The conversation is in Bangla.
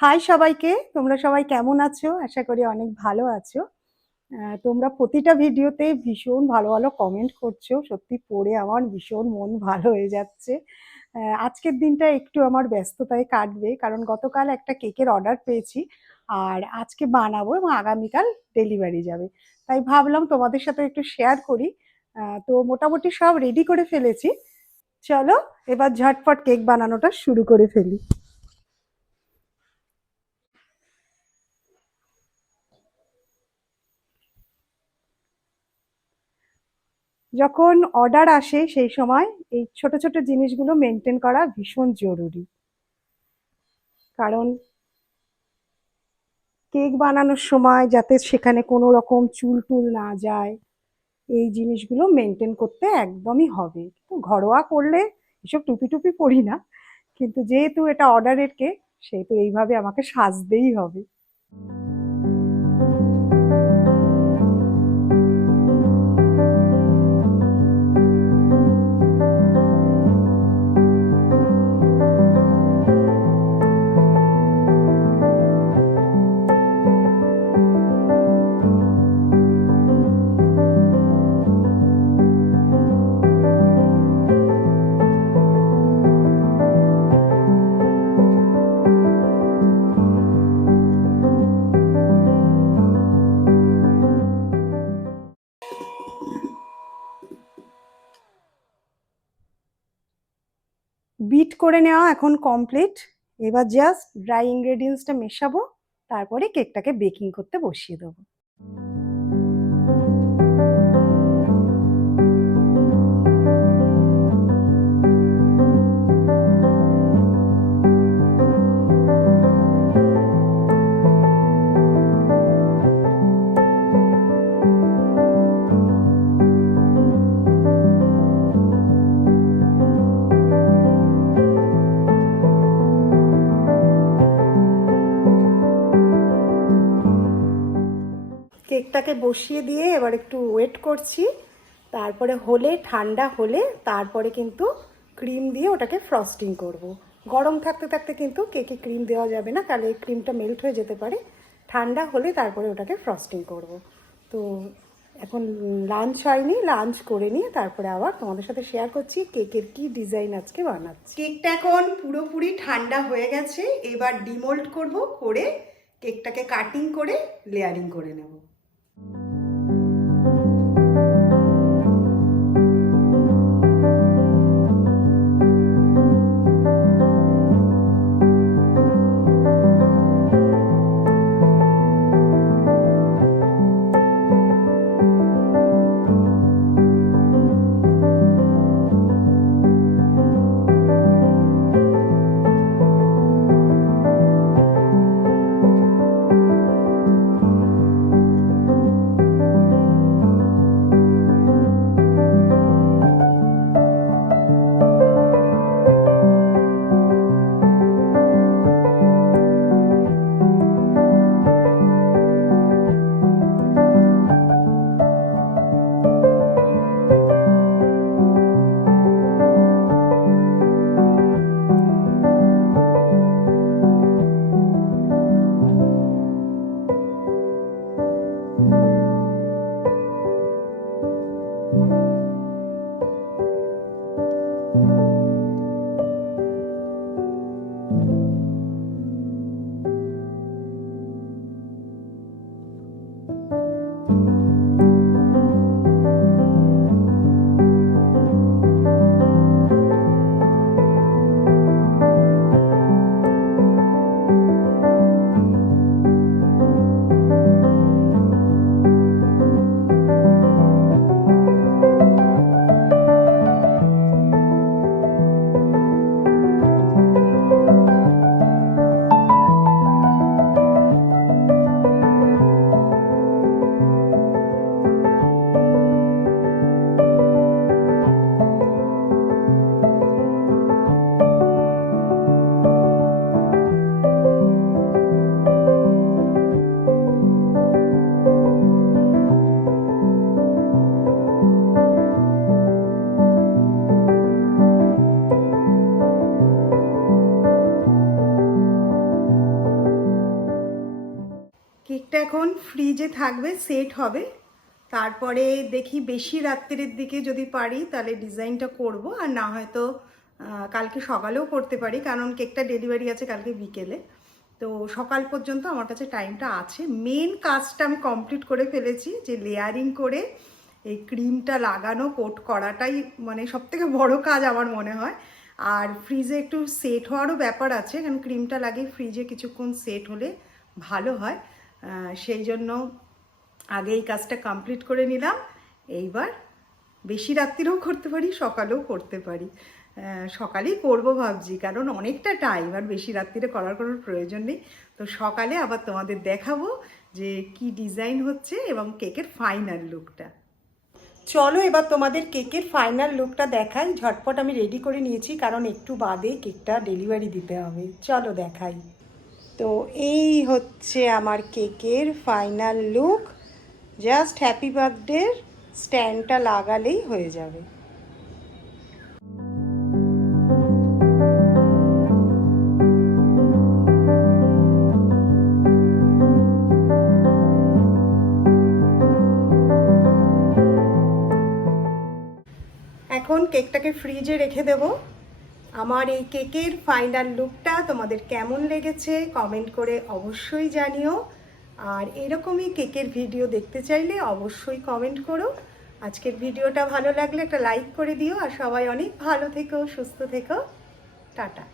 হাই সবাইকে, তোমরা সবাই কেমন আছো? আশা করি অনেক ভালো আছো। তোমরা প্রতিটা ভিডিওতে ভীষণ ভালো, ভালো কমেন্ট করছো। সত্যি পড়ে আমার ভীষণ মন ভালো হয়ে যাচ্ছে। আজকের দিনটা একটু আমার ব্যস্ততায় কাটবে কারণ গতকাল একটা কেকের অর্ডার পেয়েছি। আর আজকে বানাবো এবং আগামীকাল ডেলিভারি যাবে। তাই ভাবলাম তোমাদের সাথে একটু শেয়ার করি। তো মোটামুটি সব রেডি করে ফেলেছি। চলো এবার ঝটপট কেক বানানোটা শুরু করে ফেলি। যখন অর্ডার আসে সেই সময় এই ছোট ছোট জিনিসগুলো মেনটেন করা ভীষণ জরুরি। কারণ কেক বানানোর সময় যাতে সেখানে কোনো রকম চুল টুল না যায়, এই জিনিসগুলো মেনটেন করতে একদমই হবে। তো ঘরোয়া করলে এসব টুপি টুপি পরি না, কিন্তু যেহেতু এটা অর্ডারের কেক সেহেতু এইভাবে আমাকে সাজতেই হবে। বিট করে নেওয়া এখন কমপ্লিট। এবার জাস্ট ড্রাই ইনগ্রেডিয়েন্টসটা মেশাবো, তারপরে কেকটাকে বেকিং করতে বসিয়ে দেবো। কেকটাকে বসিয়ে দিয়ে এবার একটু ওয়েট করছি। তারপরে হলে, ঠান্ডা হলে তারপরে কিন্তু ক্রিম দিয়ে ওটাকে ফ্রস্টিং করব। গরম থাকতে থাকতে কিন্তু কেকে ক্রিম দেওয়া যাবে না, তাহলে ক্রিমটা মেল্ট হয়ে যেতে পারে। ঠান্ডা হলে তারপরে ওটাকে ফ্রস্টিং করব। তো এখন লাঞ্চ হয়নি, লাঞ্চ করে নিয়ে তারপরে আবার তোমাদের সাথে শেয়ার করছি কেকের কি ডিজাইন আজকে বানাচ্ছি। কেকটা এখন পুরোপুরি ঠান্ডা হয়ে গেছে। এবার ডিমোল্ড করব, করে কেকটাকে কাটিং করে লেয়ারিং করে নেব। এখন ফ্রিজে থাকবে, সেট হবে, তারপরে দেখি বেশি রাত্রের দিকে যদি পারি তাহলে ডিজাইনটা করব, আর না হয়তো কালকে সকালেও করতে পারি, কারণ কেকটা ডেলিভারি আছে কালকে বিকেলে। তো সকাল পর্যন্ত আমার কাছে টাইমটা আছে। মেন কাজটা আমি কমপ্লিট করে ফেলেছি, যে লেয়ারিং করে এই ক্রিমটা লাগানো, কোট করাটাই মানে সবথেকে বড় কাজ আমার মনে হয়। আর ফ্রিজে একটু সেট হওয়ারও ব্যাপার আছে, কারণ ক্রিমটা লাগিয়ে ফ্রিজে কিছুক্ষণ সেট হলে ভালো হয়। সেই জন্য আগে এই কাজটা কমপ্লিট করে নিলাম। এইবার বেশি রাত্রিরেও করতে পারি, সকালেও করতে পারি। সকালেই করবো ভাবছি, কারণ অনেকটা টাইম, আর বেশি রাত্রিরে করার কোনো প্রয়োজন নেই। তো সকালে আবার তোমাদের দেখাবো যে কি ডিজাইন হচ্ছে এবং কেকের ফাইনাল লুকটা। চলো এবার তোমাদের কেকের ফাইনাল লুকটা দেখাই। ঝটপট আমি রেডি করে নিয়েছি, কারণ একটু বাদে কেকটা ডেলিভারি দিতে হবে। চলো দেখাই। তো এই হচ্ছে আমার কেকের final look. Just happy birthday স্ট্যান্ডটা লাগালেই হয়ে যাবে। এখন কেকটাকে ফ্রিজে রেখে দেব। আমার এই কেকের ফাইনাল লুকটা তোমাদের কেমন লেগেছে কমেন্ট করে অবশ্যই জানিও। আর এরকমই কেকের ভিডিও দেখতে চাইলে অবশ্যই কমেন্ট করো। আজকের ভিডিওটা ভালো লাগলে একটা লাইক করে দিও, আর সবাই অনেক ভালো থেকো, সুস্থ থেকো। টাটা।